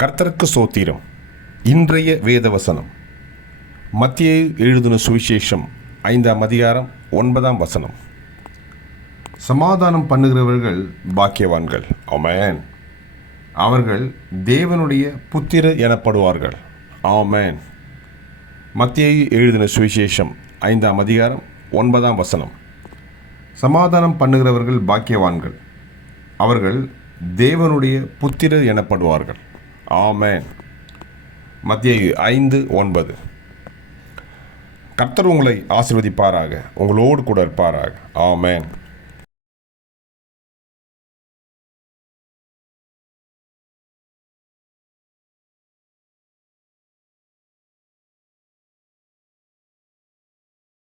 கர்த்தருக்கு சோத்திரம் இன்றைய வேதவசனம் மத்திய எழுதின சுவிசேஷம் ஐந்தாம் அதிகாரம் ஒன்பதாம் வசனம் சமாதானம் பண்ணுகிறவர்கள் பாக்கியவான்கள் ஆமேன் அவர்கள் தேவனுடைய புத்திர எனப்படுவார்கள் ஆமேன் மத்திய எழுதின சுவிசேஷம் ஐந்தாம் அதிகாரம் ஒன்பதாம் வசனம் சமாதானம் பண்ணுகிறவர்கள் பாக்கியவான்கள் அவர்கள் தேவனுடைய புத்திரர் எனப்படுவார்கள் ஆமேன் மத்திய ஐந்து ஒன்பது கர்த்தர் உங்களை ஆசிர்வதிப்பாராக உங்களோடு கூட இருப்பாராக ஆமேன்